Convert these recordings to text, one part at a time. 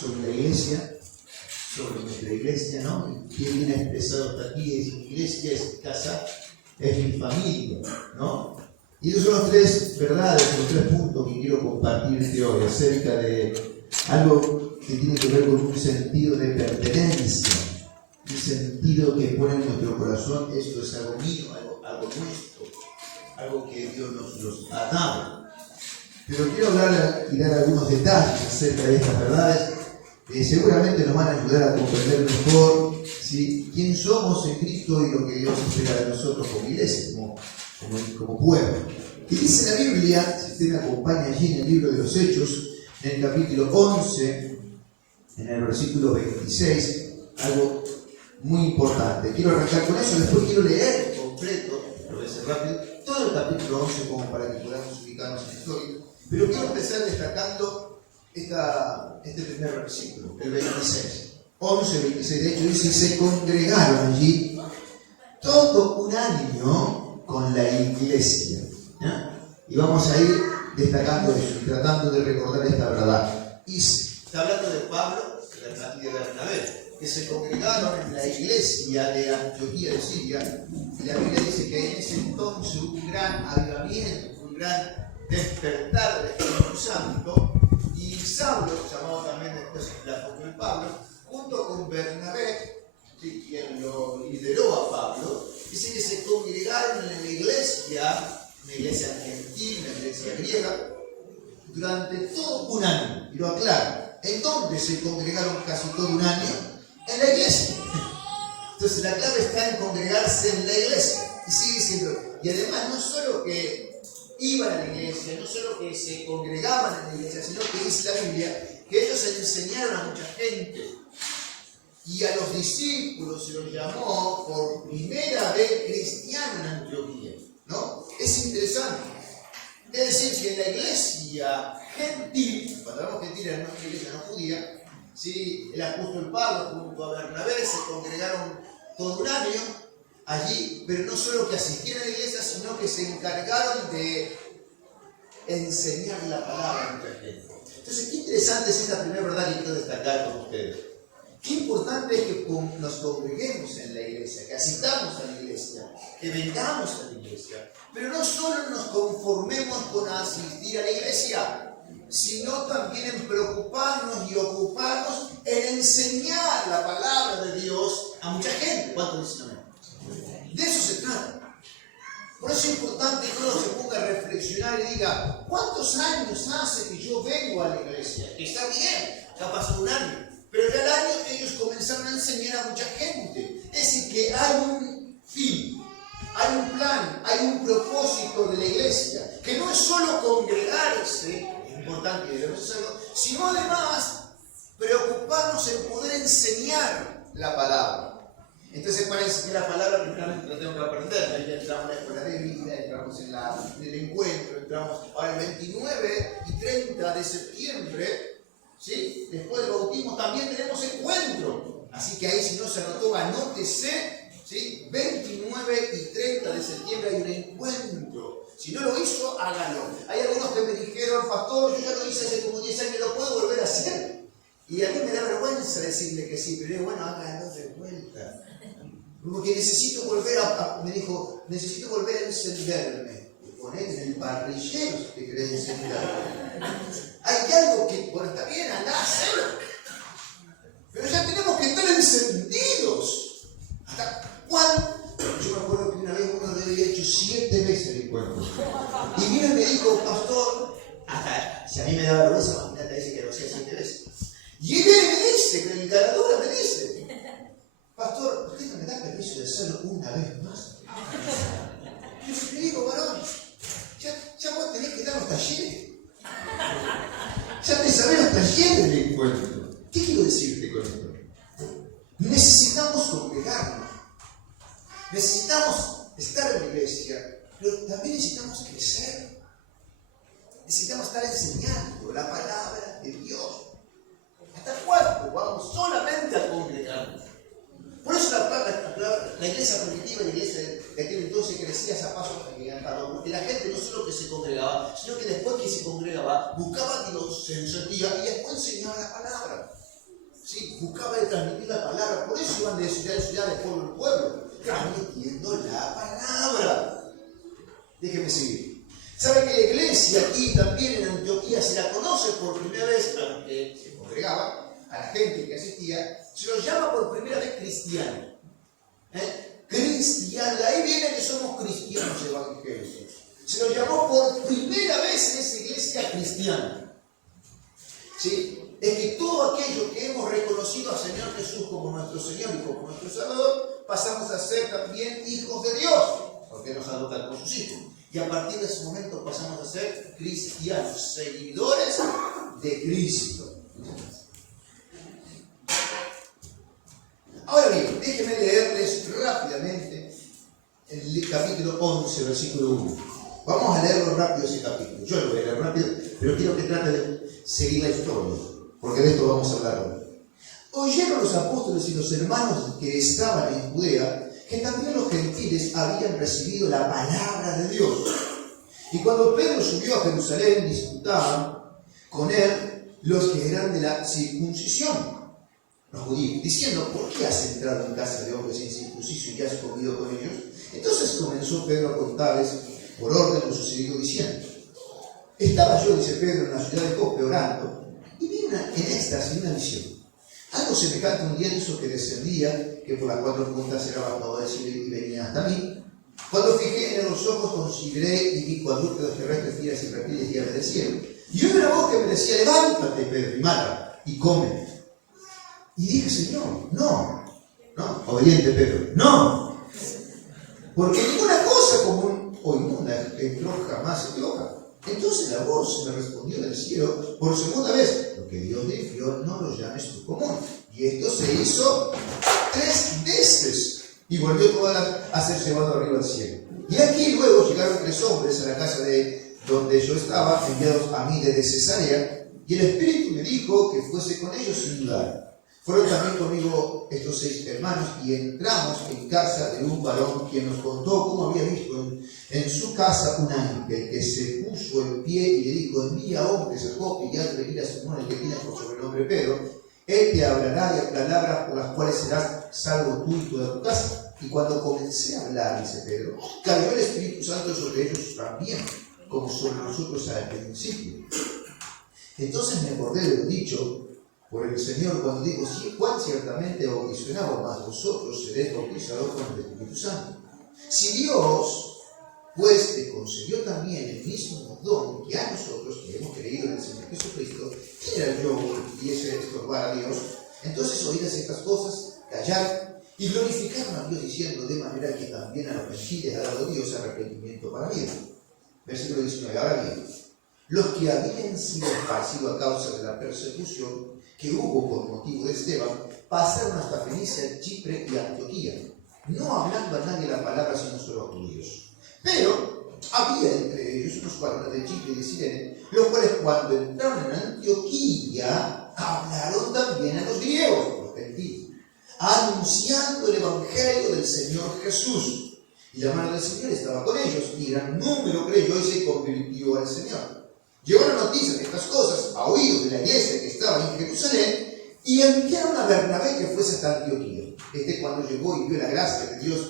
Sobre la iglesia, sobre nuestra iglesia, ¿no? Que viene expresado hasta aquí, es mi iglesia, es mi casa, es mi familia, ¿no? Y esos son los tres verdades, los tres puntos que quiero compartirte hoy acerca de algo que tiene que ver con un sentido de pertenencia, un sentido que pone en nuestro corazón, esto es algo mío, algo nuestro, algo que Dios nos ha dado. Pero quiero hablar y dar algunos detalles acerca de estas verdades que seguramente nos van a ayudar a comprender mejor, ¿sí?, quién somos en Cristo y lo que Dios espera de nosotros como iglesia, como pueblo. Y dice la Biblia, si usted me acompaña allí en el libro de los Hechos, en el capítulo 11, en el versículo 26, algo muy importante. Quiero arrancar con eso, después quiero leer completo, lo voy a hacer rápido, todo el capítulo 11 como para que podamos ubicarnos en la historia. Pero quiero empezar destacando este primer versículo, el 26. 11, 26, de hecho dice, se congregaron allí todo un año con la iglesia. ¿Ya? Y vamos a ir destacando eso y tratando de recordar esta verdad. Y está hablando de Pablo y de Bernabé, que se congregaron en la iglesia de Antioquía de Siria. Y la Biblia dice que en ese entonces hubo un gran avivamiento, un gran despertar del Espíritu Santo. Y Saulo, llamado también después el apóstol Pablo, junto con Bernabé, quien lo lideró a Pablo, dice que se congregaron en la iglesia, una iglesia argentina, una iglesia griega, durante todo un año. Y lo aclaro, ¿en dónde se congregaron casi todo un año? En la iglesia. Entonces la clave está en congregarse en la iglesia. Y sigue diciendo, y además no solo que iban a la iglesia, no solo que se congregaban en la iglesia, sino que dice la Biblia que ellos enseñaron a mucha gente. Y a los discípulos se los llamó por primera vez cristianos en Antioquía, ¿no? Es interesante. Es decir, que en la iglesia gentil, cuando hablamos gentil era una iglesia no judía, ¿sí?, el apóstol Pablo junto a Bernabé se congregaron todo un año allí, pero no solo que asistieron a la iglesia, sino que se encargaron de enseñar la palabra a mucha gente. Entonces, qué interesante es esta primera verdad que quiero destacar con ustedes. Qué importante es que nos congreguemos en la iglesia, que asistamos a la iglesia, que vengamos a la iglesia, pero no solo nos conformemos con asistir a la iglesia, sino también en preocuparnos y ocuparnos en enseñar la palabra de Dios a mucha gente. ¿Cuántos dicen amén? De eso se trata. Por eso es importante que uno se ponga a reflexionar y diga, ¿cuántos años hace que yo vengo a la iglesia? Que está bien, ya pasó un año. Pero ya al año ellos comenzaron a enseñar a mucha gente. Es decir, que hay un fin, hay un plan, hay un propósito de la iglesia, que no es solo congregarse, es importante y debemos hacerlo, sino además preocuparnos en poder enseñar la palabra. Entonces, para enseñar la palabra, primeramente lo tengo que aprender. Ahí ya entramos en la escuela de vida, entramos en el encuentro, entramos ahora el 29 y 30 de septiembre. ¿Sí? Después del bautismo también tenemos encuentro. Así que ahí, si no se anotó, anótese. ¿Sí? 29 y 30 de septiembre hay un encuentro. Si no lo hizo, hágalo. Hay algunos que me dijeron, pastor, yo ya lo hice hace como 10 años, ¿lo puedo volver a hacer? Y a mí me da vergüenza decirle que sí, pero bueno, hágalo de vuelta. Porque necesito volver me dijo, necesito volver a encenderme. Poner en el parrillero si te querés encender. Hay algo que, bueno, está bien, andá a hacerlo. Pero ya tenemos que estar encendidos. ¿Hasta cuándo? Yo me acuerdo que una vez uno le había hecho 7 veces el encuentro. Y vino y me dijo, pastor, hasta si a mí me da vergüenza, imagínate, dice que lo hacía 7 veces. Y él viene y me dice, que en caradura me dice, pastor, ¿usted no me da permiso de hacerlo una vez más? Yo le digo, varón, ya vos tenés que dar los talleres. Ya te sabés los talleres del encuentro. ¿Qué quiero decirte con esto? Necesitamos congregarnos. Necesitamos estar en la iglesia, pero también necesitamos crecer. Necesitamos estar enseñando la palabra de Dios. ¿Hasta cuándo vamos solamente a congregarnos? Por eso la La iglesia primitiva, la iglesia de aquel entonces crecía a pasos agigantados, porque la gente no solo que se congregaba, sino que después que se congregaba, buscaba a Dios, se sentía y después enseñaba la palabra. ¿Sí? Buscaba de transmitir la palabra, por eso iban de ciudad en ciudad, de pueblo en pueblo, transmitiendo la palabra. Déjeme seguir. ¿Sabe que la iglesia aquí también en Antioquía se la conoce por primera vez a los que se congregaban, a la gente que asistía, se los llama por primera vez cristiano? Cristiano, de ahí viene que somos cristianos evangélicos. Se los llamó por primera vez en esa iglesia cristiana. ¿Sí? Es que todo aquello que hemos reconocido al Señor Jesús como nuestro Señor y como nuestro Salvador, pasamos a ser también hijos de Dios, porque nos adoptan como sus hijos. Y a partir de ese momento pasamos a ser cristianos, seguidores de Cristo. Ahora bien, déjenme leerles rápidamente el capítulo 11, versículo 1. Vamos a leerlo rápido ese capítulo. Yo lo voy a leer rápido, pero quiero que trate de seguir la historia, porque de esto vamos a hablar hoy. Oyeron los apóstoles y los hermanos que estaban en Judea que también los gentiles habían recibido la palabra de Dios. Y cuando Pedro subió a Jerusalén, disputaban con él los que eran de la circuncisión, los judíos, diciendo: ¿por qué has entrado en casa de hombres incircuncisos y has comido con ellos? Entonces comenzó Pedro a contarles por orden lo sucedido, diciendo: estaba yo, dice Pedro, en la ciudad de Jope orando, y vi en éxtasis una visión. Algo semejante a un lienzo que descendía, que por las cuatro puntas era bajado del cielo y venía hasta mí. Cuando fijé en los ojos, consideré y vi cuadrúpedos terrestres, fieras y reptiles y aves del cielo. Y oí una voz que me decía: levántate, Pedro, y mata, y come. Y dije: Señor, no, obediente Pedro, no, porque ninguna cosa común o inmunda entró jamás en mi boca. Entonces la voz me respondió del cielo por segunda vez: lo que Dios dijo, no lo llames tú común. Y esto se hizo 3 veces. Y volvió toda a ser llevado arriba al cielo. Y aquí luego llegaron 3 hombres a la casa de donde yo estaba, enviados a mí desde Cesarea, y el Espíritu me dijo que fuese con ellos sin dudar. Fueron también conmigo estos 6 hermanos, y entramos en casa de un varón quien nos contó cómo había visto en su casa un ángel que se puso en pie y le dijo: envía hombres a Jope y haz venir a Simón, el que tiene por sobrenombre Pedro. Él te hablará de palabras por las cuales serás salvo tú y toda tu casa. Y cuando comencé a hablar, dice Pedro, cayó el Espíritu Santo sobre ellos también, como sobre nosotros al principio. Entonces me acordé de lo dicho por el Señor cuando dijo: Juan ciertamente bautizó en agua, mas vosotros seréis bautizados con el Espíritu Santo. Si Dios, pues, te concedió también el mismo don que a nosotros, que hemos creído en el Señor Jesucristo, ¿quién era yo que pudiese estorbar a Dios? Entonces, oídas estas cosas, callad y glorificaron a Dios, diciendo: de manera que también a los gentiles ha dado Dios arrepentimiento para vida. Versículo 19. Ahora bien, los que habían sido esparcidos a causa de la persecución que hubo por motivo de Esteban, pasaron hasta Fenicia, Chipre y Antioquía, no hablando a nadie la palabra sino solo a judíos. Pero había entre ellos unos varones de Chipre y de Cirene, los cuales cuando entraron en Antioquía hablaron también a los griegos, los gentiles, anunciando el evangelio del Señor Jesús. Y la mano del Señor estaba con ellos, y gran número creyó y se convirtió al Señor. Llegó la noticia de estas cosas a oídos de la iglesia que estaba en Jerusalén, y enviaron a Bernabé que fuese hasta Antioquía. Cuando llegó y vio la gracia de Dios,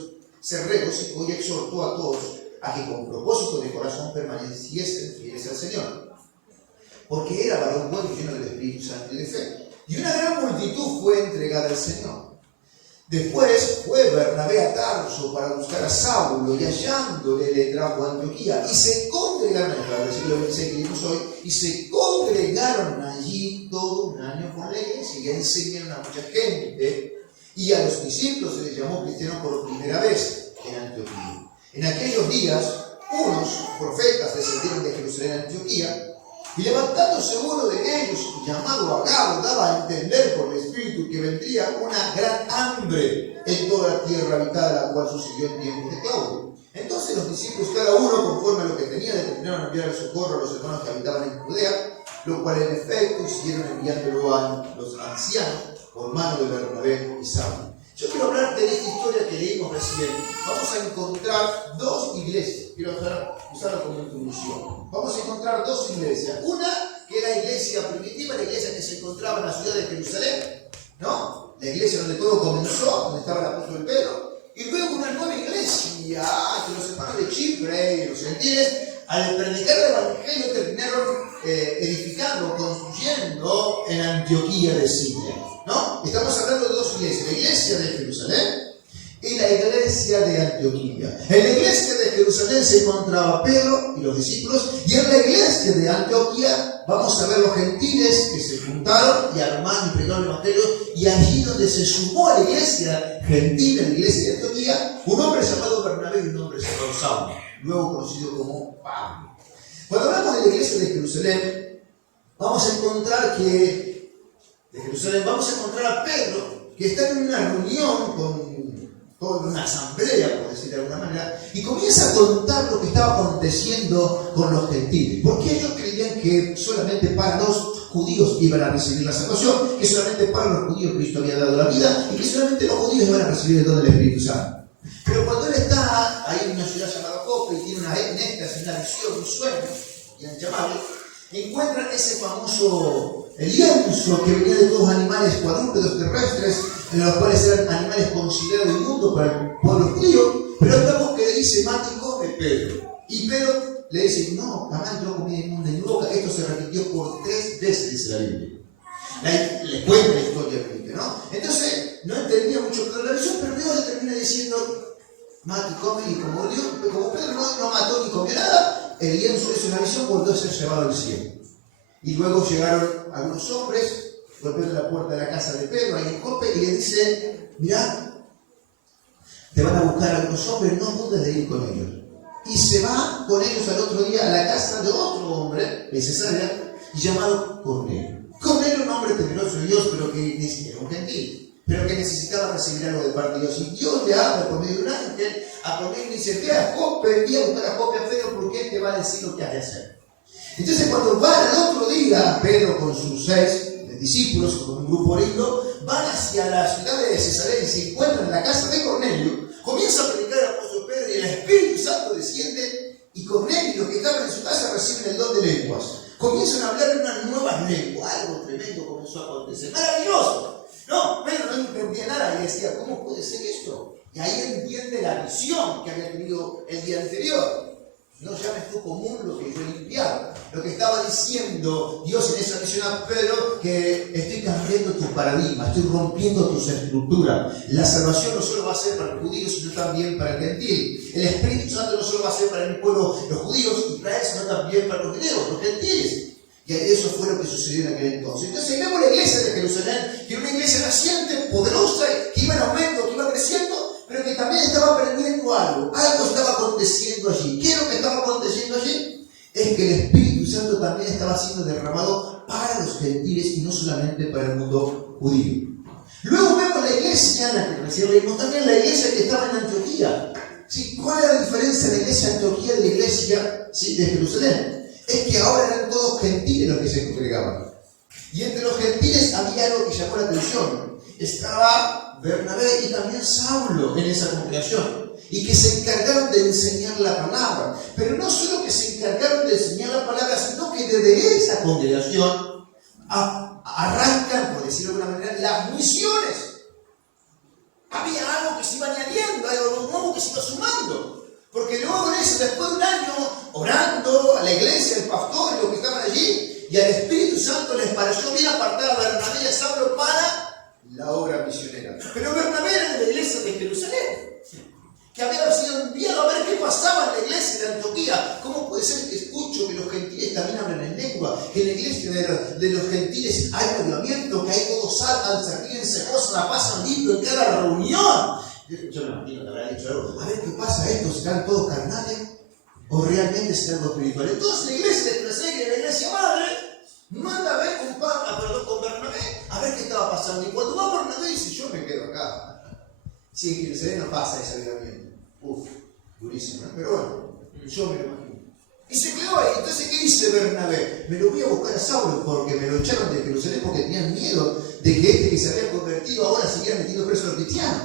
se regocijó y exhortó a todos a que con propósito de corazón permaneciesen fieles al Señor, porque era varón bueno y lleno del Espíritu Santo y de fe. Y una gran multitud fue entregada al Señor. Después fue Bernabé a Tarso para buscar a Saulo, y hallándole le trajo a Antioquía, y se congregaron, en el versículo 26 que leímos hoy, y se congregaron allí todo un año con la iglesia, y enseñaron a mucha gente, y a los discípulos se les llamó cristianos por primera vez en Antioquía. En aquellos días, unos profetas descendieron de Jerusalén a Antioquía, y levantándose uno de ellos, llamado Agabo, daba a entender por el Espíritu que vendría una gran hambre en toda la tierra habitada, la cual sucedió en tiempos de Claudio. Entonces los discípulos, cada uno conforme a lo que tenía, determinaron enviar el socorro a los hermanos que habitaban en Judea, lo cual en efecto hicieron enviándolo a los ancianos por mano de Bernabé y Saulo. Yo quiero hablarte de esta historia que leímos recién, vamos a encontrar dos iglesias. Quiero usarlo como introducción. Vamos a encontrar dos iglesias. Una que era la iglesia primitiva, la iglesia que se encontraba en la ciudad de Jerusalén, ¿no? La iglesia donde todo comenzó, donde estaba el apóstol Pedro. Y luego una nueva iglesia, que los hermanos de Chipre y los gentiles, al predicar el evangelio, terminaron edificando, construyendo en Antioquía de Siria, ¿no? Estamos hablando de dos iglesias, la iglesia de Jerusalén y la iglesia de Antioquía. En la iglesia de Jerusalén se encontraba Pedro y los discípulos, y en la iglesia de Antioquía vamos a ver los gentiles que se juntaron y armaron y predicaron el evangelio, y allí donde se sumó a la iglesia gentil, en la iglesia de Antioquía, un hombre llamado Bernabé y un hombre llamado Saulo, luego conocido como Pablo. Cuando hablamos de la iglesia de Jerusalén, vamos a encontrar a Pedro, que está en una reunión con una asamblea, por decir de alguna manera, y comienza a contar lo que estaba aconteciendo con los gentiles. Porque ellos creían que solamente para los judíos iban a recibir la salvación, que solamente para los judíos Cristo había dado la vida, y que solamente los judíos iban a recibir el don del Espíritu Santo. Pero cuando él está ahí en una ciudad llamada Jope y tiene una éxtasis, una visión, un sueño, inllamable, encuentran ese famoso lienzo que venía de todos los animales cuadrúpedos terrestres, en los cuales eran animales considerados inmundos para el pueblo judío, pero vemos que le dice, mate y come, Pedro. Y Pedro le dice, no, jamás no comí inmunda en mi boca. Esto se repitió por 3 veces, dice la Biblia. Le cuenta la historia de Biblia, ¿no? Entonces, no entendía mucho Pedro la visión, pero Dios le termina diciendo, mate y come, y como Pedro no mató ni comió nada, el lienzo de una visión volvió a ser llevado al cielo. Y luego llegaron algunos hombres, golpearon la puerta de la casa de Pedro, ahí en Jope, y le dice, mirá, te van a buscar algunos hombres, no dudes de ir con ellos. Y se va con ellos al otro día a la casa de otro hombre, de Cesarea, llamado Cornelio. Cornelio, un hombre temeroso de Dios, pero que ni siquiera un gentil, pero que necesitaba recibir algo de parte de Dios. Y Dios le habla por medio de un ángel a Cornelio y dice, ve a Jope, ve a buscar a Jope a Pedro, porque él te va a decir lo que has de hacer. Entonces cuando van al otro día, Pedro con sus 6 discípulos, con un grupo lindo, van hacia la ciudad de Cesarea y se encuentran en la casa de Cornelio, comienza a predicar el apóstol Pedro y el Espíritu Santo desciende, y Cornelio y los que estaban en su casa reciben el don de lenguas. Comienzan a hablar en unas nuevas lenguas, algo tremendo comenzó a acontecer, maravilloso. No, Pedro no entendía nada y decía, ¿cómo puede ser esto? Y ahí entiende la visión que había tenido el día anterior. No llames tú común lo que yo he limpiado. Lo que estaba diciendo Dios en esa visión a Pedro, que estoy cambiando tu paradigma, estoy rompiendo tus estructuras. La salvación no solo va a ser para el judío, sino también para el gentil. El Espíritu Santo no solo va a ser para el pueblo, los judíos, Israel, sino también para los griegos, los gentiles. Y eso fue lo que sucedió en aquel entonces. Entonces vemos la iglesia de Jerusalén, que era una iglesia naciente, poderosa, que iba en aumento, que iba creciendo, pero que también estaba aprendiendo algo. Algo estaba aconteciendo allí. ¿Qué es lo que estaba aconteciendo allí? Es que el Espíritu Santo también estaba siendo derramado para los gentiles y no solamente para el mundo judío. Luego vemos la iglesia, la que recién leímos también, la iglesia que estaba en Antioquía. ¿Sí? ¿Cuál era la diferencia de la iglesia de Antioquía de la iglesia, ¿sí?, de Jerusalén? Es que ahora eran todos gentiles los que se congregaban. Y entre los gentiles había algo que llamó la atención. Estaba Bernabé y también Saulo en esa congregación, y que se encargaron de enseñar la palabra. Pero no solo que se encargaron de enseñar la palabra, sino que desde esa congregación arrancan, por decirlo de alguna manera, las misiones. Había algo que se iba añadiendo, algo nuevo que se iba sumando. Porque luego de eso, después de un año orando a la iglesia, al pastor y los que estaban allí, y al Espíritu Santo les pareció bien apartar a Bernabé y a Saulo para la obra misionera. Pero Bernabé era de la iglesia de Jerusalén, que había sido enviado a ver qué pasaba en la iglesia de Antioquía. ¿Cómo puede ser que escucho que los gentiles también hablan en lengua? Que en la iglesia de los gentiles hay avivamiento, que ahí todos saltan, se ríen, se gozan, la pasan lindo en cada reunión. Yo me imagino que habrá dicho algo. A ver qué pasa esto, ¿serán todos carnales? ¿O realmente será algo espiritual? Entonces la iglesia de Jerusalén, la iglesia madre, manda a ver con Bernabé a ver qué estaba pasando. Y cuando va Bernabé dice, yo me quedo acá. Si en Jerusalén no pasa ese avivamiento. Uf, durísimo, ¿no? Pero bueno, yo me lo imagino. Y se quedó ahí. Entonces, ¿qué dice Bernabé? Me lo voy a buscar a Saulo porque me lo echaron de Jerusalén porque tenían miedo de que este que se había convertido ahora siguiera metiendo preso a los cristianos.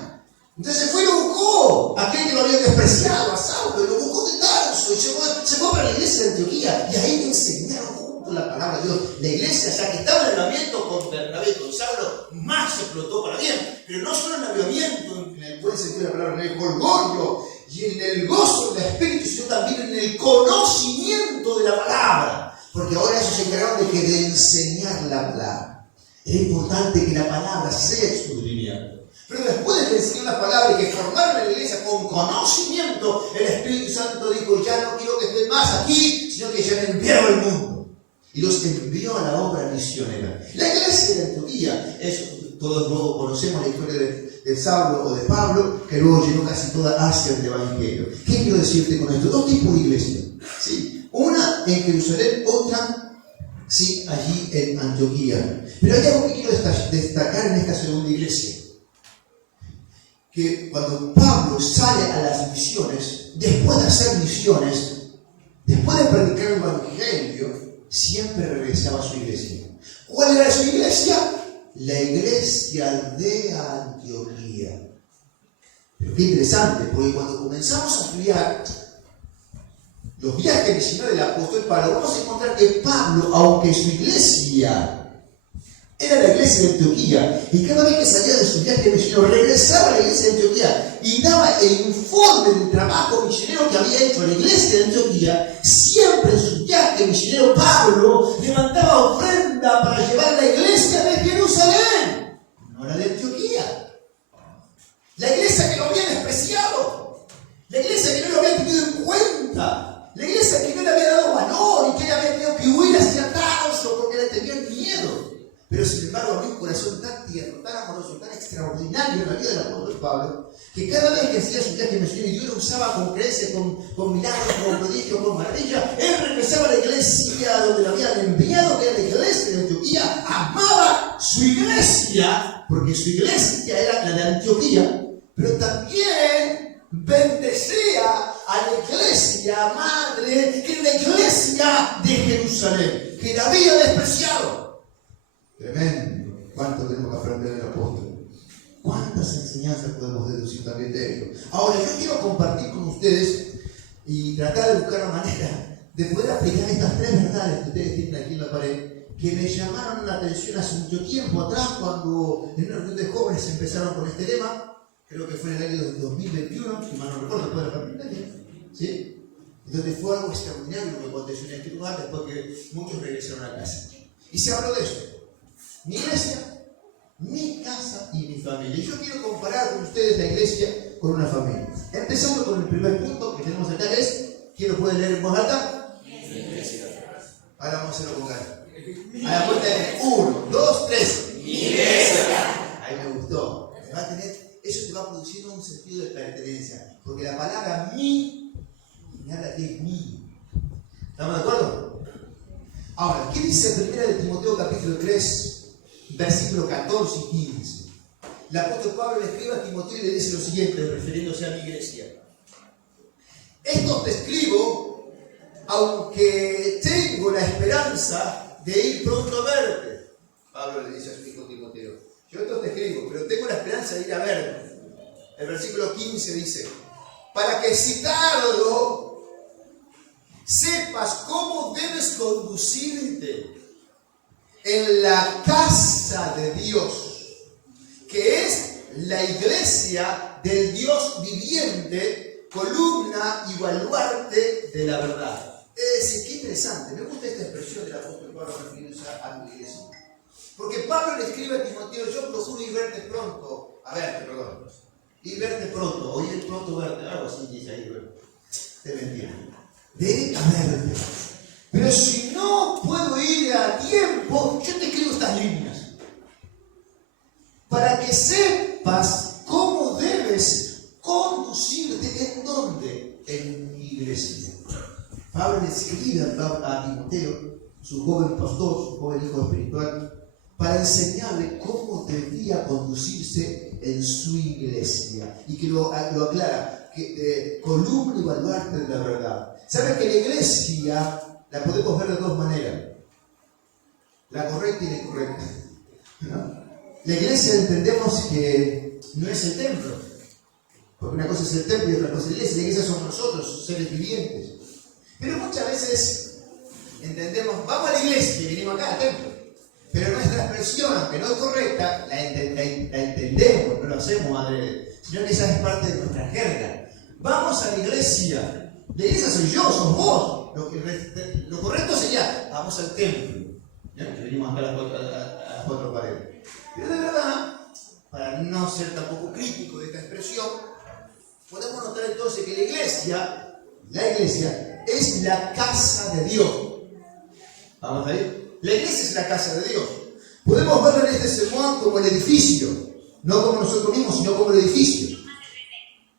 Entonces fue y lo buscó. aquel que lo había despreciado, a Saulo, y lo buscó de Tarso, y se fue para la iglesia de Antioquía, y ahí le enseñaron junto la palabra de Dios. La iglesia, ya que estaba en el avivamiento con Bernabé y con Saulo, más se explotó para bien, pero no solo en el avivamiento, en el buen sentido de la palabra, en el jolgorio y en el gozo del Espíritu, sino también en el conocimiento de la palabra, porque ahora ellos se encargaron de enseñar la palabra. Era importante que la palabra sea escudriñada. Pero después de enseñar la palabra y que formaron la iglesia con conocimiento, el Espíritu Santo dijo: ya no quiero que estén más aquí, sino que ya me enviaron al mundo. Y los envió a la obra misionera. La iglesia de Antioquía, todos luego conocemos la historia de Saulo o de Pablo, que luego llenó casi toda Asia del Evangelio. ¿Qué quiero decirte con esto? Dos tipos de iglesia, ¿sí? Una en Jerusalén, otra, sí, allí en Antioquía. Pero hay algo que quiero destacar en esta segunda iglesia. Que cuando Pablo sale a las misiones, después de hacer misiones, después de predicar el Evangelio, siempre regresaba a su iglesia. ¿Cuál era su iglesia? La iglesia de Antioquía. Pero qué interesante, porque cuando comenzamos a estudiar los viajes misionales del apóstol Pablo, vamos a encontrar que Pablo, aunque su iglesia era la iglesia de Antioquía, y cada vez que salía de su viaje misionero regresaba a la iglesia de Antioquía y daba el informe del trabajo misionero que había hecho la iglesia de Antioquía, siempre en su viaje misionero Pablo levantaba ofrenda para llevar la iglesia de Jerusalén, no la de Antioquía. La iglesia que lo había despreciado, la iglesia que no lo había tenido en cuenta, la iglesia que no le había dado valor y que le había tenido que huir hacia Tarso porque le tenían miedo. Pero sin embargo había un corazón tan tierno, tan amoroso, tan extraordinario en la vida del apóstol Pablo, que cada vez que hacía su viaje misionero y Dios lo usaba con creencia, con milagros, con prodigios, con maravilla, él regresaba a la iglesia donde lo habían enviado, que era la iglesia de Antioquía, amaba su iglesia, porque su iglesia era la de Antioquía, pero también bendecía a la iglesia madre, que era la iglesia de Jerusalén, que la había despreciado. Tremendo. ¿Cuánto tenemos que aprender del apóstol? ¿Cuántas enseñanzas podemos deducir también de ello? Ahora, yo quiero compartir con ustedes y tratar de buscar la manera de poder aplicar estas tres verdades que ustedes tienen aquí en la pared, que me llamaron la atención hace mucho tiempo atrás, cuando en una reunión de jóvenes empezaron con este tema. Creo que fue en el año 2021, si mal no recuerdo, después de la pandemia, ¿sí? Entonces fue algo extraordinario lo que aconteció en este lugar después que muchos regresaron a casa. Y se habló de esto. Mi iglesia, mi casa y mi familia. Y yo quiero comparar con ustedes la iglesia con una familia. Empezando con el primer punto que tenemos acá, que es, ¿quién lo puede leer en voz alta? Mi iglesia. Ahora vamos a hacerlo con ganas. A la cuenta de 1, 2, 3. Mi iglesia. Ahí me gustó. Eso te va produciendo un sentido de pertenencia. Porque la palabra mi, me habla que es mío. ¿Estamos de acuerdo? Ahora, ¿qué dice 1 de Timoteo capítulo 3? Versículo 14 y 15. El apóstol Pablo le escribe a Timoteo y le dice lo siguiente, refiriéndose a mi iglesia. Esto te escribo, aunque tengo la esperanza de ir pronto a verte. Pablo le dice a su hijo Timoteo: yo esto te escribo, pero tengo la esperanza de ir a verte. El versículo 15 dice: para que si tardo, sepas cómo debes conducirte en la casa de Dios, que es la iglesia del Dios viviente, columna y baluarte de la verdad. Es decir, qué interesante, me gusta esta expresión del apóstol Pablo refiriéndose a la iglesia. Porque Pablo le escribe a Timoteo: yo procuro ir verte pronto, ir verte pronto, o ir pronto verte, algo así dice ahí, te mentira. De ir a verte. Pero si no puedo ir a tiempo, yo te escribo estas líneas. Para que sepas cómo debes conducirte. ¿En dónde? En mi iglesia. Pablo le escribe a Timoteo, su joven pastor, su joven hijo espiritual, para enseñarle cómo debía conducirse en su iglesia. Y que lo aclara, que columna y baluarte de la verdad. ¿Sabes que la iglesia la podemos ver de dos maneras? La correcta y la incorrecta, ¿no? La iglesia entendemos que no es el templo, porque una cosa es el templo y otra cosa es la iglesia. La iglesia somos nosotros, seres vivientes. Pero muchas veces entendemos, vamos a la iglesia y venimos acá al templo. Pero nuestra expresión, aunque no es correcta, la entendemos, no lo hacemos adrede, sino que esa es parte de nuestra jerga. Vamos a la iglesia. La iglesia soy yo, sos vos. Lo correcto sería, vamos al templo. ¿Ya? Que venimos acá a las cuatro paredes. Pero de verdad, para no ser tampoco crítico de esta expresión, podemos notar entonces que la iglesia es la casa de Dios. ¿Vamos ahí? La iglesia es la casa de Dios. Podemos verlo en este sermón como el edificio, no como nosotros mismos, sino como el edificio.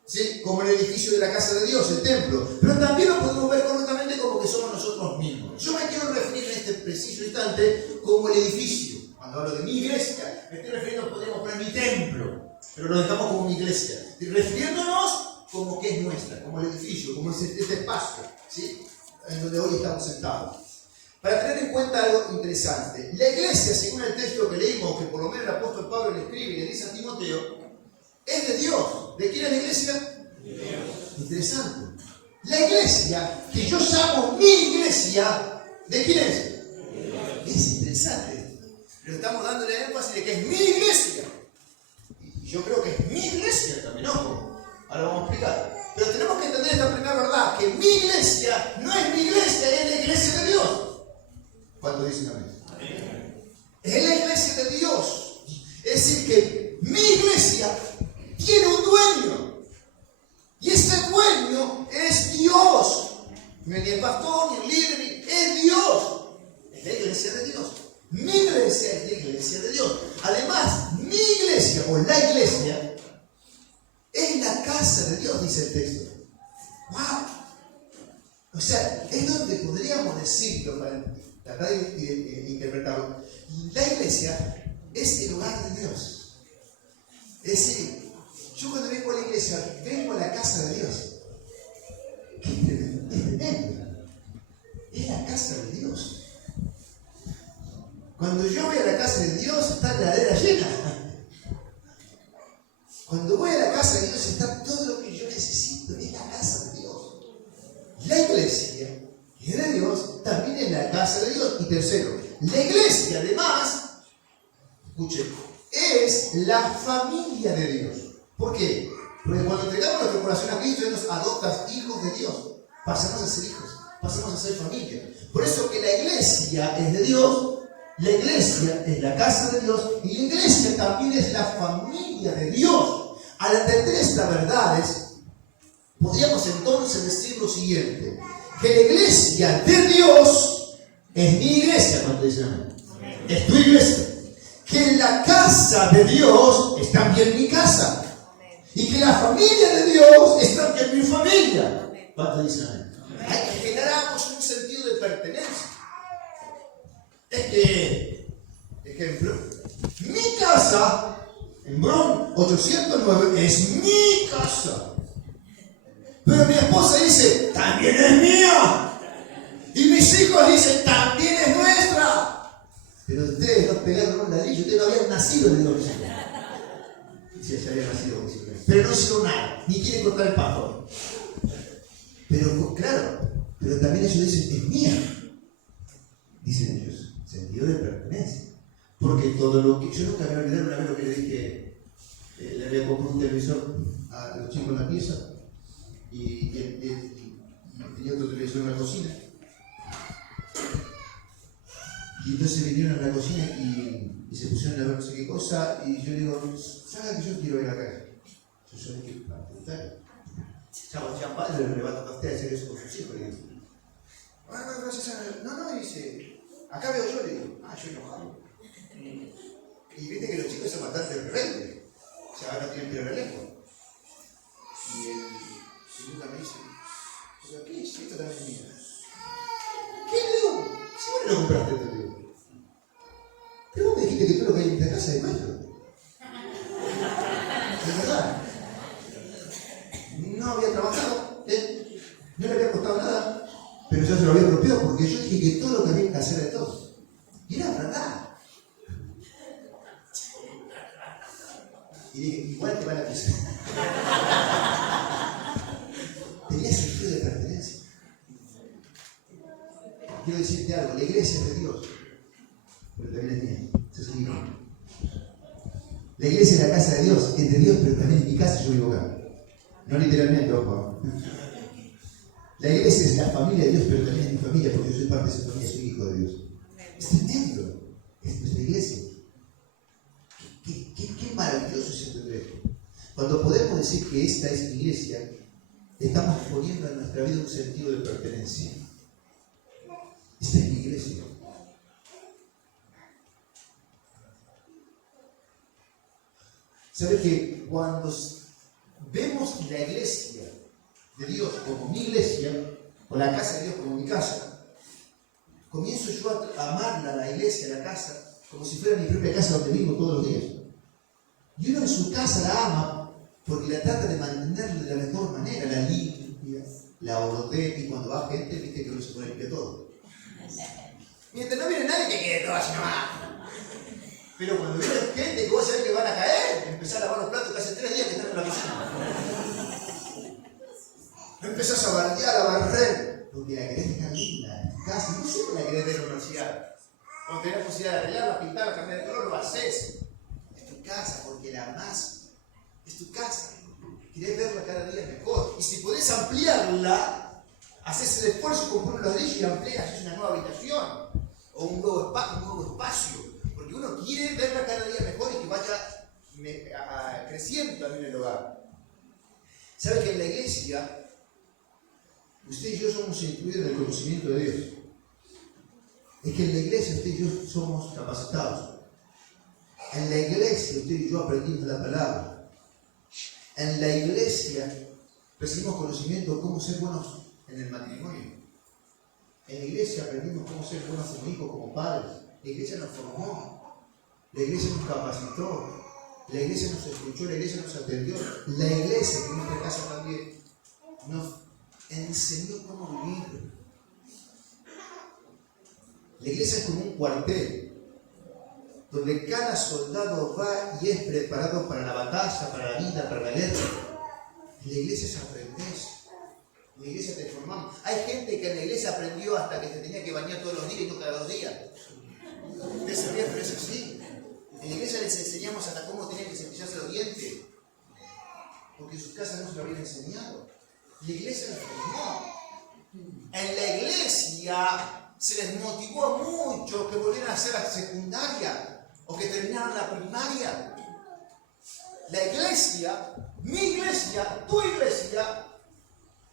¿Sí? Como el edificio de la casa de Dios, el templo. Pero también lo podemos ver correctamente como que somos nosotros mismos. Yo me quiero referir en este preciso instante como el edificio. Cuando hablo de mi iglesia, me estoy refiriendo, podemos poner mi templo, pero lo dejamos como mi iglesia. Y refiriéndonos como que es nuestra, como el edificio, como este espacio, ¿sí? En donde hoy estamos sentados. Para tener en cuenta algo interesante, la iglesia, según el texto que leímos, que por lo menos el apóstol Pablo le escribe y le dice a Timoteo, es de Dios. ¿De quién es la iglesia? De Dios. Interesante. La iglesia, que yo llamo mi iglesia, ¿de quién es? De Dios. Es interesante. Pero estamos dándole énfasis de que es mi iglesia. Y yo creo que es mi iglesia también, ojo. Ahora vamos a explicar. Pero tenemos que entender esta primera verdad, que mi iglesia no es mi iglesia, es la iglesia de Dios. ¿Cuánto dicen amén? Es la iglesia de Dios. Es decir, que mi iglesia tiene un dueño. Y ese dueño es Dios. No es ni el pastor, ni el líder, es Dios. Es la iglesia de Dios. Mi iglesia es la iglesia de Dios. Además, mi iglesia o la iglesia es la casa de Dios, dice el texto. ¡Wow! O sea, es donde podríamos decirlo para tratar de interpretarlo. La iglesia es el hogar de Dios. Es decir, yo cuando vengo a la iglesia, vengo a la casa de Dios. ¡Qué tremendo! Es tremendo. Es la casa de Dios. Cuando yo voy a la casa de Dios, está la heladera llena. Cuando voy a la casa de Dios, está todo lo que yo necesito. Es la casa de Dios. La iglesia, que es de Dios, también es la casa de Dios. Y tercero, la iglesia, además, escuchen, es la familia de Dios. ¿Por qué? Porque cuando entregamos nuestro corazón a Cristo, Él nos adopta hijos de Dios. Pasamos a ser hijos, pasamos a ser familia. Por eso que la iglesia es de Dios. La iglesia es la casa de Dios y la iglesia también es la familia de Dios. Al entender estas verdades, podríamos entonces decir lo siguiente: que la iglesia de Dios es mi iglesia, cuando dicen amén. Es tu iglesia. Que la casa de Dios es también mi casa. Y que la familia de Dios es también mi familia. ¿Cuánto dicen amén? Hay que generamos un sentido de pertenencia. Es que, ejemplo, mi casa en Bron 809 es mi casa. Pero mi esposa dice, también es mía. Y mis hijos dicen, también es nuestra. Pero ustedes no pegaron un ladrillo, ustedes no habían nacido en el 809. Sí, ya habían nacido, pero no hicieron nada, ni quieren cortar el pasto. Pero claro, pero también ellos dicen, es mía. Dicen ellos. Sentido de pertenencia. Porque todo lo que... Yo nunca me voy a olvidar una vez lo que le dije, le había comprado un televisor a los chicos en la pieza y tenía otro televisor en la cocina. Y entonces vinieron a la cocina y se pusieron a ver no sé qué cosa y yo le digo, ¿sabes que yo quiero ver acá? Yo soy que para preguntar. Ya padre le va a tocar a usted hacer eso con sus hijos. No, dice... Acá veo yo, le digo, yo enojado. Y viste que los chicos son bastante rebeldes. O sea, ahora tienen pelo en la lengua. Y el Lucas me dice, ¿pero qué es? Esto también es mío. ¿Qué le digo? Si vos no lo compraste, te digo. Pero vos me dijiste que todo lo que hay en esta casa es nuestro. Es verdad. No había trabajado, no le había costado nada. Pero yo se lo había apropiado porque yo dije que todo lo que había que hacer era de todos. Y era verdad. Y dije, igual te va la pieza. quiero decirte algo, la iglesia es de Dios, pero también es mía. Eso es hijo. La iglesia es la casa de Dios, es de Dios, pero también es mi casa, yo vivo acá. No literalmente, ojo. La iglesia es la familia de Dios, pero también es mi familia, porque yo soy parte de esa familia, soy hijo de Dios. Es tremendo. Es nuestra iglesia. Qué maravilloso es entender. Cuando podemos decir que esta es mi iglesia, estamos poniendo en nuestra vida un sentido de pertenencia. Esta es mi iglesia. ¿Sabe que cuando vemos la iglesia de Dios como mi iglesia, o la casa de Dios como mi casa, comienzo yo a amarla, la iglesia, la casa, como si fuera mi propia casa donde vivo todos los días? Y uno en su casa la ama porque la trata de mantenerla de la mejor manera, la limpia, la ordena, y cuando va gente, viste que uno se pone limpia todo. Mientras no viene nadie que quede todo así nomás. Pero cuando viene gente que vos sabés que van a caer, empezás a lavar los platos que hace 3 días que están en la cocina. Empezás a bardear, a barrer, porque la querés dejar linda en tu casa. No siempre la querés ver en la universidad. Cuando tenés posibilidad de arreglarla, pintarla, cambiar de color, lo haces. Es tu casa, porque la amás. Es tu casa. Querés verla cada día mejor. Y si podés ampliarla, haces el esfuerzo, comprar un ladrillo y amplias, haces una nueva habitación. O un nuevo espacio. Porque uno quiere verla cada día mejor y que vaya creciendo también el hogar. ¿Sabe que en la iglesia, usted y yo somos incluidos en el conocimiento de Dios? Es que en la iglesia usted y yo somos capacitados. En la iglesia usted y yo aprendimos la palabra. En la iglesia recibimos conocimiento de cómo ser buenos en el matrimonio. En la iglesia aprendimos cómo ser buenos como hijos, como padres. La iglesia nos formó. La iglesia nos capacitó. La iglesia nos escuchó, la iglesia nos atendió. La iglesia, que en nuestra casa también, nos enseñó cómo vivir. La iglesia es como un cuartel, donde cada soldado va y es preparado para la batalla, para la vida, para la guerra. En la iglesia se aprende eso. En la iglesia te formamos. Hay gente que en la iglesia aprendió hasta que se tenía que bañar todos los días y no cada 2 días. Usted se ríe, pero es así. En la iglesia les enseñamos hasta cómo tenían que cepillarse los dientes, porque en sus casas no se lo habían enseñado. La iglesia les formó. En la iglesia se les motivó a muchos que volvieran a hacer la secundaria o que terminaran la primaria. La iglesia, mi iglesia, tu iglesia,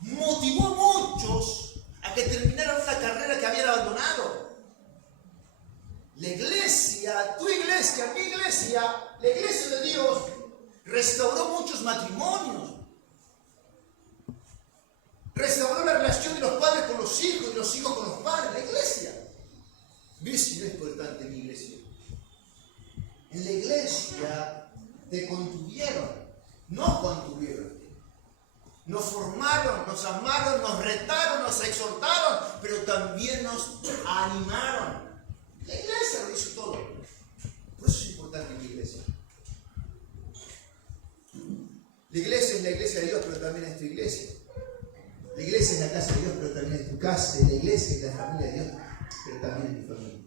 motivó a muchos a que terminaran una carrera que habían abandonado. La iglesia, tu iglesia, mi iglesia, la iglesia de Dios, restauró muchos matrimonios. Restauró la relación de los padres con los hijos y los hijos con los padres. La iglesia. ¿Ves si no es importante mi iglesia? En la iglesia te contuvieron, nos contuvieron. Nos formaron, nos amaron, nos retaron, nos exhortaron, pero también nos animaron. La iglesia lo hizo todo. Por eso es importante mi iglesia. La iglesia es la iglesia de Dios, pero también es tu iglesia. La iglesia es la casa de Dios, pero también es tu casa. La iglesia es la familia de Dios, pero también es mi familia.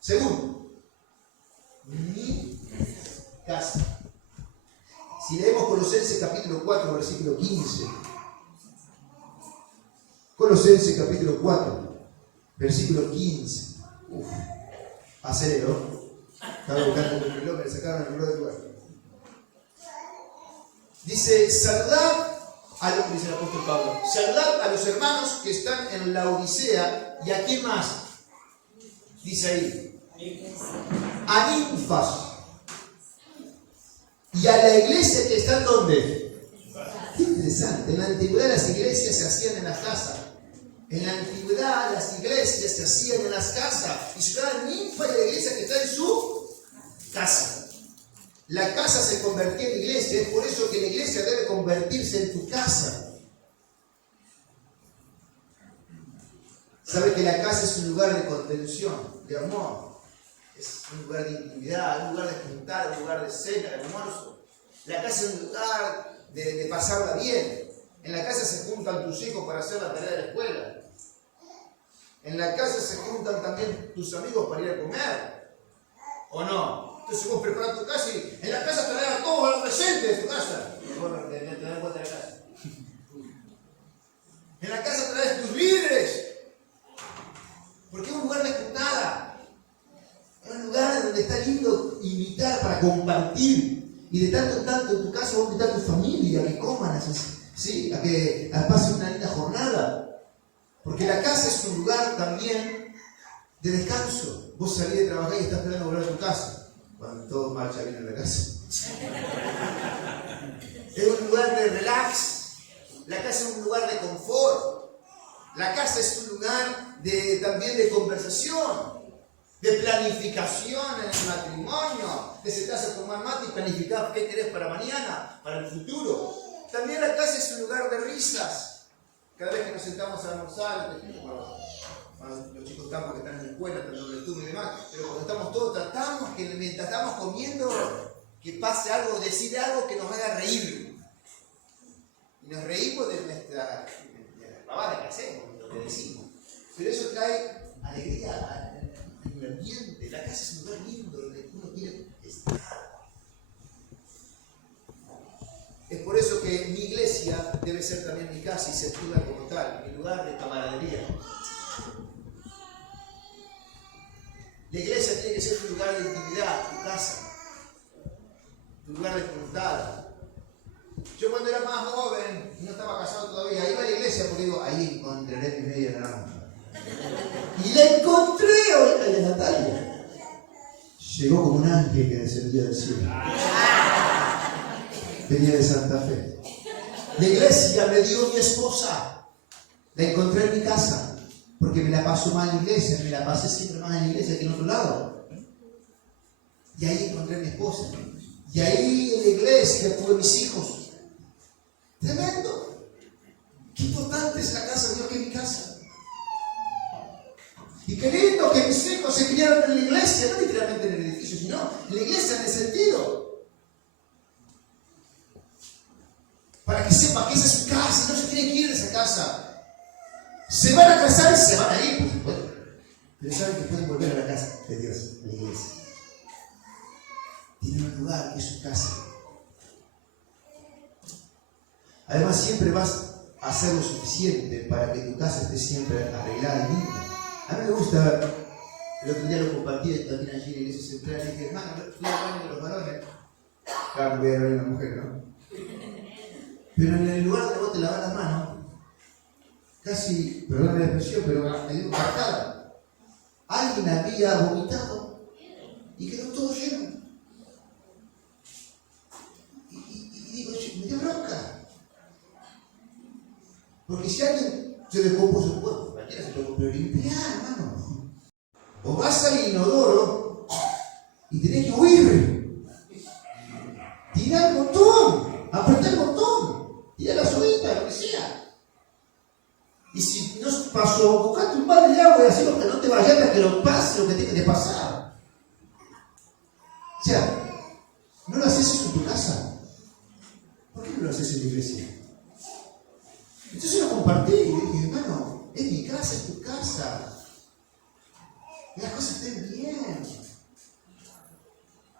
Segundo, mi casa. Si leemos Colosenses capítulo 4, versículo 15. Colosenses capítulo 4, versículo 15. Acelero. Estaba buscando el reloj, me sacaron el reloj del lugar. Dice, saludad dice el apóstol Pablo, saludad a los hermanos que están en la Odisea. ¿Y a quién más? Dice ahí, a Ninfas. Y a la iglesia que está en ¿dónde? Qué interesante. En la antigüedad las iglesias se hacían en las casas. En la antigüedad las iglesias se hacían en las casas. Y se llama Ninfa y la iglesia que está en su casa. La casa se convertía en iglesia. Es por eso que la iglesia debe convertirse en tu casa. Sabe que la casa es un lugar de contención, de amor. Es un lugar de intimidad, un lugar de juntar, un lugar de cena, de almuerzo. La casa es un lugar de pasarla bien. En la casa se juntan tus hijos para hacer la tarea de la escuela. En la casa se juntan también tus amigos para ir a comer, ¿o no? Entonces vos preparás tu casa y en la casa traes a todos los presentes de tu casa. Te das vuelta a la casa. En la casa traes tus líderes. Porque es un lugar de juntada. Es un lugar donde está lindo invitar para compartir. Y de tanto en tanto en tu casa vos invitar a tu familia a que coman, ¿sí? a que pasen una linda jornada. Porque la casa es un lugar también de descanso. Vos salís de trabajar y estás esperando volver a tu casa. Cuando todo marcha bien en la casa. Es un lugar de relax. La casa es un lugar de confort. La casa es un lugar también de conversación, de planificación en el matrimonio, de sentarse a tomar mate y planificar qué querés para mañana, para el futuro. También la casa es un lugar de risas. Cada vez que nos sentamos a almorzar, los chicos están porque están en la escuela, están en el turno y demás, pero cuando estamos todos, tratamos que mientras estamos comiendo, que pase algo, decir algo que nos haga reír. Y nos reímos de nuestra pavada que hacemos, de lo que decimos. Pero eso trae alegría en el ambiente. La casa es un lugar lindo donde uno quiere estar. Es por eso que mi iglesia debe ser también mi casa y se estudia como tal, mi lugar de camaradería. La iglesia tiene que ser tu lugar de intimidad, tu casa, tu lugar de juntada. Yo cuando era más joven, no estaba casado todavía, iba a la iglesia porque digo, ahí encontraré mi media naranja. Y la encontré ahorita de Natalia. Llegó como un ángel que descendía del cielo. Venía de Santa Fe. La iglesia me dio mi esposa. La encontré en mi casa. Porque me la paso mal en la iglesia. Me la pasé siempre más en la iglesia que en otro lado. Y ahí encontré a mi esposa. Y ahí en la iglesia tuve mis hijos. Tremendo. Qué importante es la casa de Dios que es mi casa. Y qué lindo que mis hijos se criaron en la iglesia, no literalmente en el edificio, sino en la iglesia en el sentido. Para que sepa que esa es su casa, no se tienen que ir de esa casa. Se van a casar y se van a ir, por supuesto. Pero saben que pueden volver a la casa de Dios, a la iglesia. Tienen un lugar que es su casa. Además, siempre vas a hacer lo suficiente para que tu casa esté siempre arreglada y linda. A mí me gusta, el otro día lo compartí también allí en la iglesia central y dije, hermano, fui al baño de los varones. Claro, voy a ver a una mujer, ¿no? Pero en el lugar donde vos te lavas las manos, casi, perdón la expresión, pero me dio cargada. Alguien había vomitado y quedó todo lleno. Y digo, me dio bronca. Porque si alguien se descompuso su cuerpo, cualquiera se lo puede limpiar, hermano. O vas al inodoro y tenés que huir. Tirá el botón, apretá el botón, tirá la soguita, lo que sea. Y si no pasó, buscate un balde de agua y así lo que no te vayas hasta que lo pase lo que tiene que pasar. O sea, ¿no lo haces eso en tu casa? ¿Por qué no lo haces en la iglesia? Entonces lo compartí y dije, hermano, es mi casa, es tu casa. Que las cosas estén bien.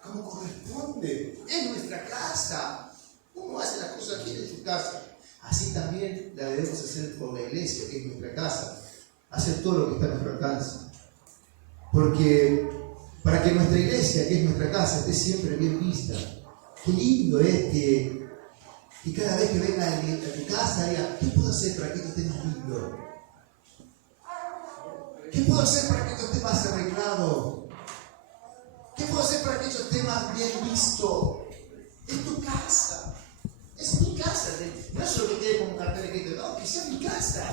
Como corresponde. Es nuestra casa. Uno hace las cosas bien en su casa. Así también la debemos hacer por la iglesia, que es nuestra casa. Hacer todo lo que está a nuestro alcance. Porque para que nuestra iglesia, que es nuestra casa, esté siempre bien vista. Qué lindo es que cada vez que venga a tu casa diga, ¿qué puedo hacer para que esto esté más lindo? ¿Qué puedo hacer para que esto esté más arreglado? ¿Qué puedo hacer para que esto esté más bien visto? Es tu casa. Es mi casa. No es solo que quede como un cartel de crédito, no, que sea mi casa.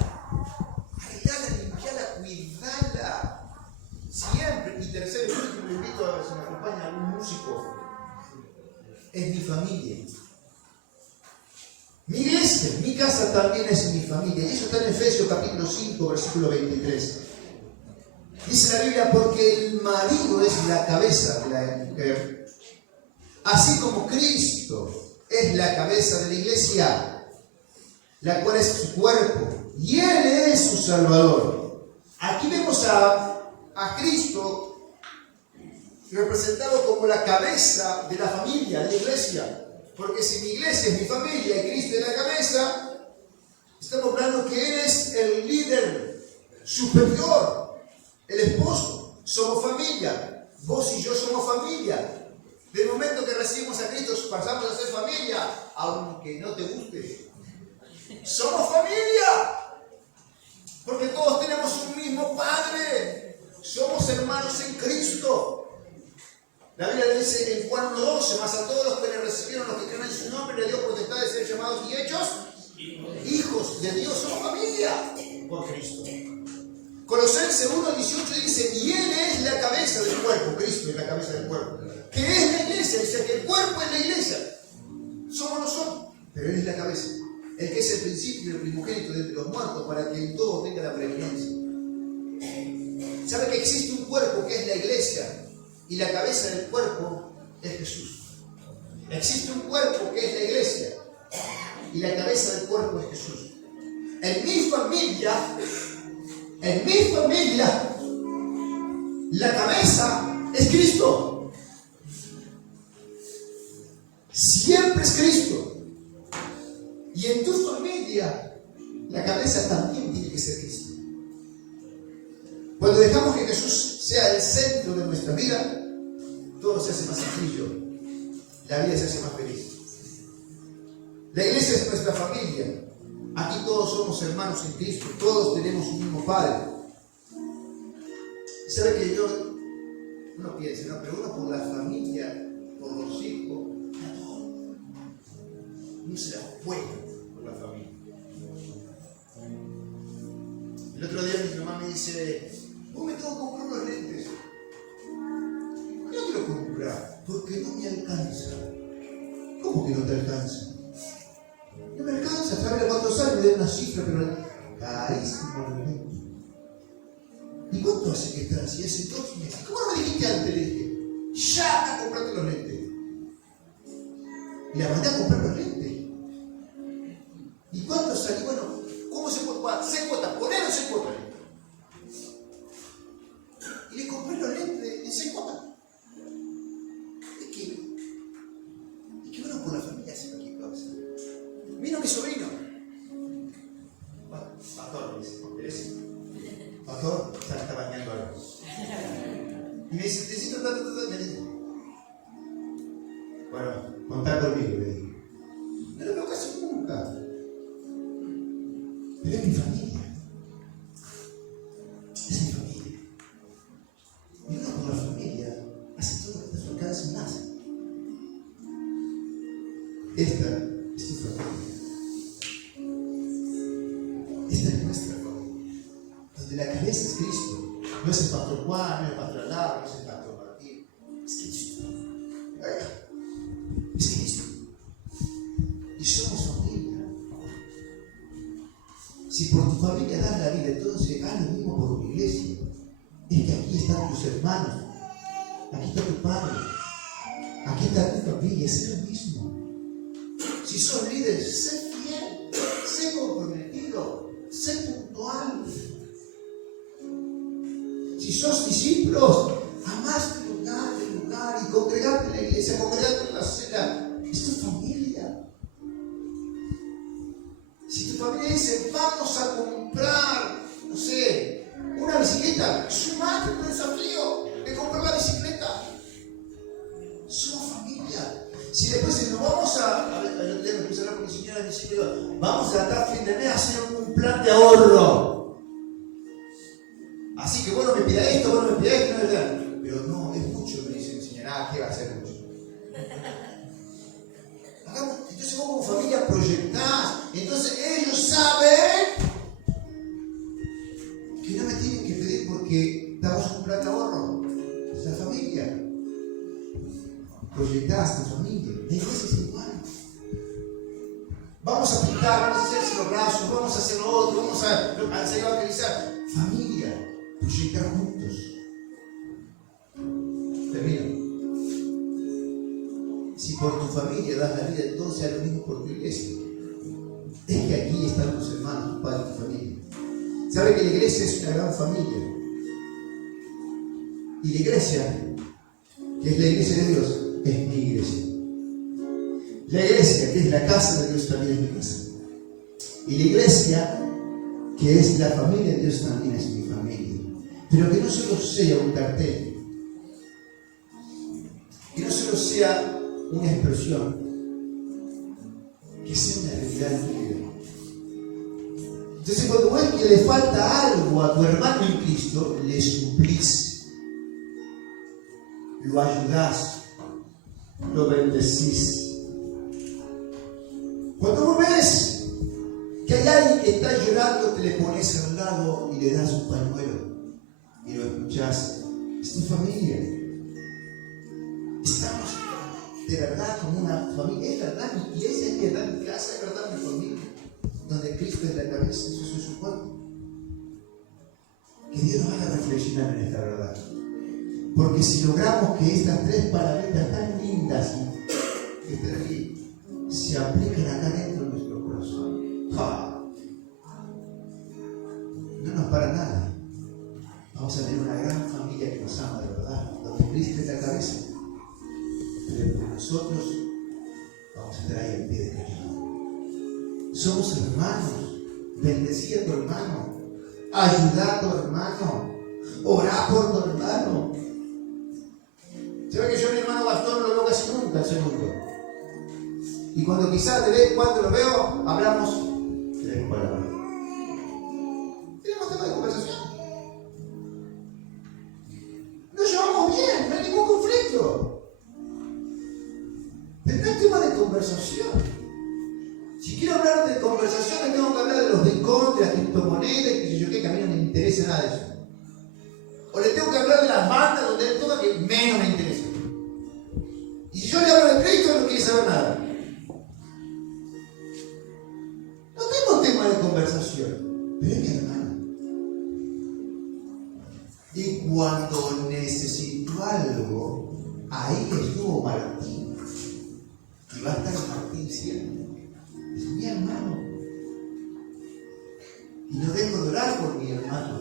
Arreglala, limpiala, cuidala. Siempre. Y tercero, yo último, le invito a ver si me acompaña algún músico. Es mi familia. Mi iglesia, mi casa también es mi familia. Y eso está en Efesios capítulo 5, versículo 23. Dice la Biblia, porque el marido es la cabeza de la mujer, así como Cristo es la cabeza de la iglesia, la cual es su cuerpo, y Él es su Salvador. Aquí vemos a Cristo representado como la cabeza de la familia, de la iglesia. Porque si mi iglesia es mi familia y Cristo es la cabeza, estamos hablando que Él es el líder superior, el esposo. Somos familia. Vos y yo somos familia. Del momento que recibimos a Cristo pasamos a ser familia, aunque no te guste. Somos familia. Porque todos tenemos un mismo Padre. Somos hermanos en Cristo. La Biblia dice en Juan 1:12, mas a todos los que le recibieron, los que creen en su nombre, le dio potestad de ser llamados y hechos hijos de Dios. Somos familia por Cristo. Colosenses 1:18 dice, y Él es la cabeza del cuerpo. Cristo es la cabeza del cuerpo. Que es la iglesia. Dice que el cuerpo es la iglesia. Somos nosotros, pero Él es la cabeza. El que es el principio y el primogénito de entre los muertos, para que en todo tenga la preeminencia. ¿Sabe que existe un cuerpo que es la iglesia? Y la cabeza del cuerpo es Jesús. Existe un cuerpo que es la iglesia. Y la cabeza del cuerpo es Jesús. En mi familia, la cabeza es Cristo. Siempre es Cristo. Y en tu familia, la cabeza también tiene que ser Cristo. Cuando dejamos que Jesús sea el centro de nuestra vida, todo se hace más sencillo. La vida se hace más feliz. La iglesia es nuestra familia. Aquí todos somos hermanos en Cristo. Todos tenemos un mismo Padre. Y sabe que uno piensa, ¿no? Pero uno por la familia, por los hijos, no se la juega por la familia. El otro día mi mamá me dice, vos me tengo que comprar unos lentes. ¿Por qué no te lo compras? Porque no me alcanza. ¿Cómo que no te alcanza? No me alcanza, ¿sabes cuánto sale? Me da una cifra, pero carísimo los lentes. ¿Y cuánto hace que estás así? Hace 2 meses. ¿Cómo no me dijiste antes? Le dije, ya a comprarte los lentes. Y la mandé a comprar los lentes. ¿Y cuánto sale? Bueno, ¿cómo se puede pagar? 6 cuotas, ponelo en 6 cuotas. Y le compré los lentes en 6 cuotas. Es que uno por la familia hace cualquier cosa. Vino mi sobrino. Bueno, pastor, me dice, ¿interesa? Pastor, ya está bañando algo. Y me dice, necesito tanto, me dice. Bueno, contá conmigo, le digo. No lo veo casi nunca. Pero es mi familia. Es mi familia. Y uno por la familia hace todo lo que está a su alcance y más. Esta es tu familia. Esta es nuestra familia. Donde la cabeza es Cristo. No es el pastor Juan, no es el pastor Alaba, no es el pastor Martín. Es Cristo. Es Cristo. Y somos familia. Si por tu familia das la vida, entonces haz lo mismo por tu iglesia. Es que aquí están tus hermanos. Aquí está tu padre. Aquí está tu familia. Sé lo mismo. Si sos líder, sé fiel. Sé comprometido. Sé puntual. Si sos discípulos, amás tu lugar y congregarte en la iglesia, congregarte en la cena. Es tu familia. Si tu familia dice, vamos a comprar, no sé, una bicicleta, sumate un desafío de comprar la bicicleta. Somos familia. Si después nos vamos el otro día me puse a hablar con mi señora diciendo, vamos a tratar fin de mes a hacer un plan de ahorro. Así que bueno, me pida esto, no es verdad. Pero no, es mucho, me dice mi señora, ¿qué va a ser mucho? Entonces vos como familia proyectás, entonces ellos saben que no me tienen que pedir porque damos un plan de ahorro. Es la familia. Proyectás tu familia. La iglesia es igual. Vamos a pintar, vamos a hacerse los brazos, vamos a hacer lo otro, vamos a hacer evangelizar. Familia. Proyectar juntos. Termino. Si por tu familia das la vida, entonces haz lo mismo por tu iglesia. Es que aquí están tus hermanos, tu padre y tu familia. ¿Sabe que la iglesia es una gran familia? Y la iglesia, que es la iglesia de Dios, es mi iglesia. La iglesia, que es la casa de Dios, también es mi casa. Y la iglesia, que es la familia de Dios, también es mi familia. Pero que no solo sea un cartel, que no solo sea una expresión, que sea una realidad en tu vida. Entonces, cuando ves que le falta algo a tu hermano en Cristo, le suplís, lo ayudás, lo bendecís. Cuando vos ves que hay alguien que está llorando, te le pones al lado y le das un pañuelo y lo escuchás. Es tu familia. Estamos de verdad como una familia. Es verdad mi iglesia, es verdad mi casa, es verdad mi familia. Donde Cristo es la cabeza, eso es su cuerpo. Que Dios nos haga reflexionar en esta verdad. Porque si logramos que estas tres palabritas tan lindas que están aquí se apliquen acá dentro de nuestro corazón, no nos para nada. Vamos a tener una gran familia que nos ama de verdad, donde Cristo es la cabeza. Pero nosotros vamos a estar ahí al pie de cañón. Somos hermanos. Bendecí a tu hermano. Ayuda a tu hermano. Orá por tu hermano. ¿Sabe que yo a mi hermano Gastón no lo veo casi nunca el segundo? Y cuando quizás de vez en cuando lo veo, hablamos 3 palabras. Tenemos tema de conversación. Nos llevamos bien, no hay ningún conflicto. Pero no es tema de conversación. Si quiero hablar de conversación, me tengo que hablar de los bitcoins, de las criptomonedas, que a mí no me interesa nada de eso. O le tengo que hablar de las bandas donde él toca, que menos me interesa. Y si yo le hablo de Cristo, él no quiere saber nada. No tengo tema de conversación, pero es mi hermano. Y cuando necesito algo, ahí estuvo Martín. Y va a estar Martín siempre. Es mi hermano. Y no dejo de orar por mi hermano.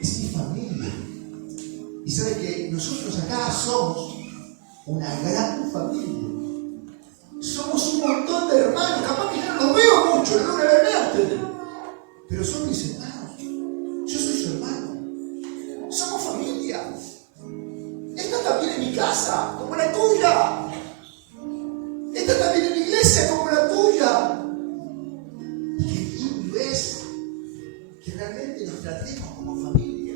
Es mi familia. Y sabe que nosotros acá somos una gran familia. Somos un montón de hermanos. Capaz que yo no los veo mucho, no los veo a ustedes. Pero son mis hermanos. Yo soy su hermano. Somos familia. Esta también es mi casa, como la tuya. Esta también es mi iglesia, como la tuya. Y qué lindo es que realmente nos tratemos como familia,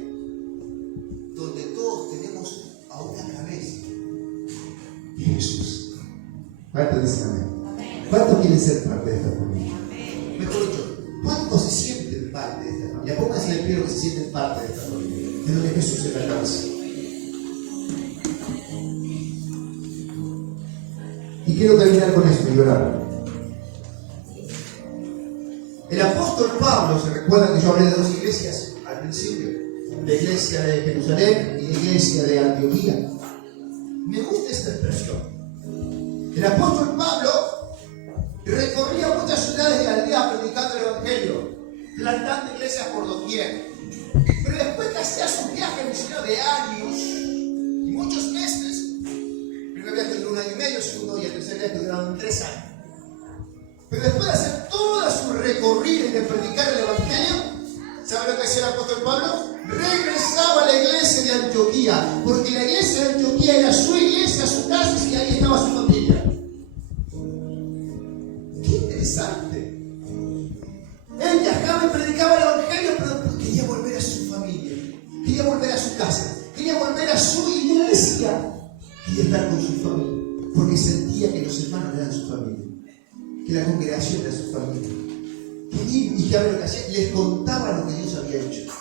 donde todos tenemos a una cabeza, Jesús. ¿Cuántos dicen amén? ¿Cuántos quieren ser parte de esta familia? Mejor dicho, ¿cuántos se sienten parte de esta familia? Pónganse de pie los que se sienten parte de esta familia, de donde Jesús es la cabeza. Y quiero terminar con esto y orar. El apóstol Pablo, se recuerda que yo hablé de 2 iglesias al principio, la iglesia de Jerusalén y la iglesia de Antioquía. Me gusta esta expresión. El apóstol Pablo recorría muchas ciudades de Galilea predicando el evangelio, plantando iglesias por doquier. Pero después que hacía su viaje misionero de años y muchos meses, el primer viaje duró 1 año y medio, el segundo y el tercer viaje duraron 3 años. Pero después de hacer toda su recorrido y de predicar el evangelio, ¿sabe lo que hacía el apóstol Pablo? Regresaba a la iglesia de Antioquía, porque la iglesia de Antioquía era su iglesia, su casa, y ahí estaba su familia. Qué interesante. Él viajaba y predicaba el evangelio, pero quería volver a su familia, quería volver a su casa, quería volver a su iglesia, quería estar con su familia, porque sentía que los hermanos eran su familia, que la congregación era su familia. Qué lindo. Y que a ver lo que hacía, les contaba lo que Dios había hecho.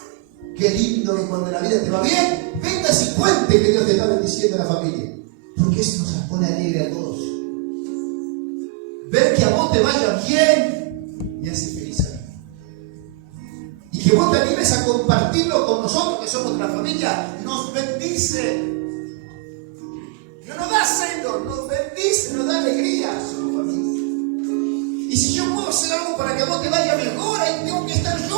Qué lindo que cuando la vida te va bien, vengas y cuente que Dios te está bendiciendo a la familia, porque eso nos pone alegre a todos. Ver que a vos te vaya bien me hace feliz a mí. Y que vos te animes a compartirlo con nosotros, que somos una familia, nos bendice. No nos da celo, nos bendice, nos da alegría. Somos familia. Y si yo puedo hacer algo para que a vos te vaya mejor, ahí tengo que estar yo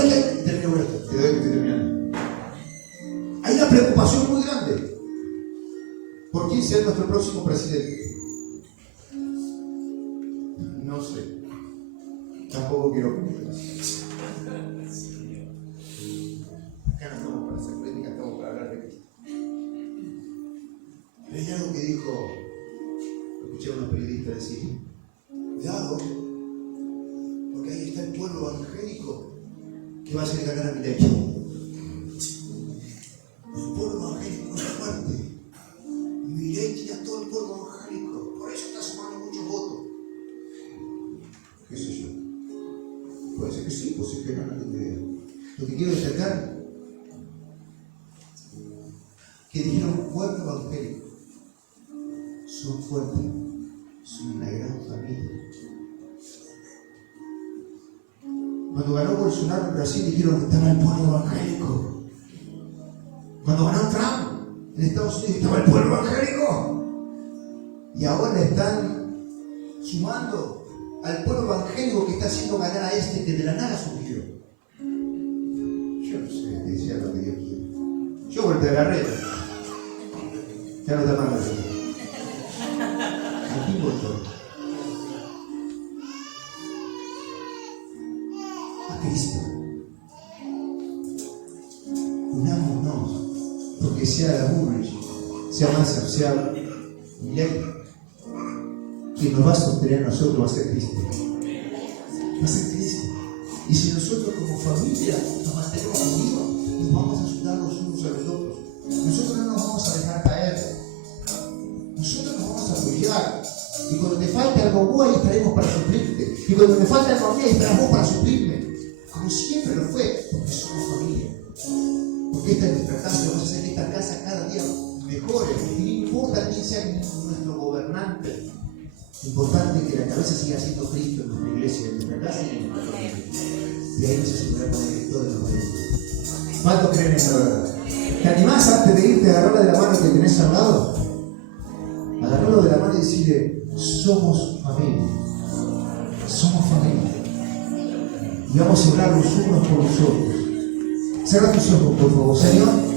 ¿sabes qué? Termino con esto, te doy que estoy terminando. Hay una preocupación muy grande por quién será nuestro próximo presidente. No sé. Tampoco quiero comentar. Acá no estamos para hacer política, estamos para hablar de Cristo. Pero hay algo que dijo, escuché a unos periodistas decir, cuidado, porque ahí está el pueblo evangélico que va a hacer ganar a Milei. El pueblo evangélico es fuerte. Milei tiene a todo el pueblo evangélico, por eso está sumando muchos votos. ¿Qué sé yo? Puede ser que sí, puede ser que no, no tengo idea. Lo que quiero destacar, que dijeron pueblo evangélico, son fuertes, son una gran familia. Cuando ganó Bolsonaro en Brasil dijeron que estaba el pueblo evangélico. Cuando ganó Trump en Estados Unidos estaba el pueblo evangélico. Y ahora están sumando al pueblo evangélico que está haciendo ganar a este que de la nada surgió. Yo no sé, decía lo que Dios quiere. Yo volteé la red. Ya no está más la aquí votó a Cristo. Unámonos, porque sea la Bullrich, sea Massa, sea Milei, quien nos va a sostener a nosotros va a ser Cristo. Va a ser Cristo. Y si nosotros como familia nos mantenemos unidos, nos vamos a ayudar los unos a los otros. Nosotros no nos vamos a dejar caer. Nosotros nos vamos a apoyar. Y cuando te falte algo, vos ahí estaremos para suplirte. Y cuando me falte algo a mí, ahí estarás vos para suplirme. Como siempre lo fue, porque somos familia. Porque esta es nuestra casa, vamos a hacer que esta casa cada día mejore. Y no importa quién sea nuestro gobernante. Lo importante es que la cabeza siga siendo Cristo en nuestra iglesia, en nuestra casa y en nuestra familia. Y ahí nos aseguramos de que todo nos vaya bien. ¿Cuántos creen en esa verdad? ¿Te animás antes de irte a agarrarla de la mano que tenés al lado? Agarrarlo de la mano y decirle, somos familia. Somos familia. Y vamos a hablar los unos por los otros. Cierra tus ojos, por favor, Señor.